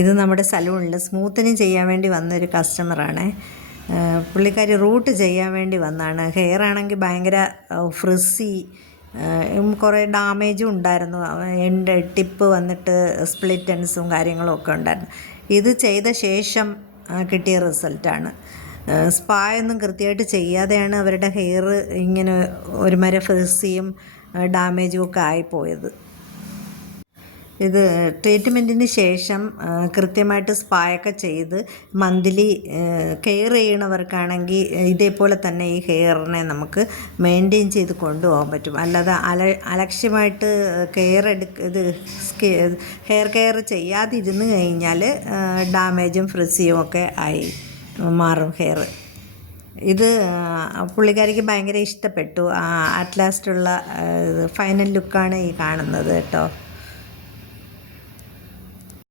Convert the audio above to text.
ഇത് നമ്മുടെ സലൂണിൽ സ്മൂത്തനിങ് ചെയ്യാൻ വേണ്ടി വന്നൊരു കസ്റ്റമറാണ്. പുള്ളിക്കാരി റൂട്ട് ചെയ്യാൻ വേണ്ടി വന്നതാണ്. ഹെയർ ആണെങ്കിൽ ഭയങ്കര ഫ്രിസി, കുറേ ഡാമേജും ഉണ്ടായിരുന്നു. എൻ്റെ ടിപ്പ് വന്നിട്ട് സ്പ്ലിറ്റ് എൻഡ്സും കാര്യങ്ങളും ഒക്കെ ഉണ്ടായിരുന്നു. ഇത് ചെയ്ത ശേഷം കിട്ടിയ റിസൾട്ടാണ്. സ്പായൊന്നും കൃത്യമായിട്ട് ചെയ്യാതെയാണ് അവരുടെ ഹെയർ ഇങ്ങനെ ഒരുമാതിരി ഫ്രിസിയും ഡാമേജും ഒക്കെ ആയിപ്പോയത്. ഇത് ട്രീറ്റ്മെൻറ്റിന് ശേഷം കൃത്യമായിട്ട് സ്പായൊക്കെ ചെയ്ത് മന്ത്ലി കെയർ ചെയ്യണവർക്കാണെങ്കിൽ ഇതേപോലെ തന്നെ ഈ ഹെയറിനെ നമുക്ക് മെയിൻറ്റെയിൻ ചെയ്ത് കൊണ്ടുപോകാൻ പറ്റും. അല്ലാതെ അലക്ഷ്യമായിട്ട് ഹെയർ കെയർ ചെയ്യാതിരുന്ന് കഴിഞ്ഞാൽ ഡാമേജും ഫ്രിസിയും ഒക്കെ ആയി മാറും ഹെയർ. ഇത് പുള്ളിക്കാരിക്ക് ഭയങ്കര ഇഷ്ടപ്പെട്ടു. അറ്റ് ലാസ്റ്റുള്ള ഫൈനൽ ലുക്കാണ് ഈ കാണുന്നത് കേട്ടോ.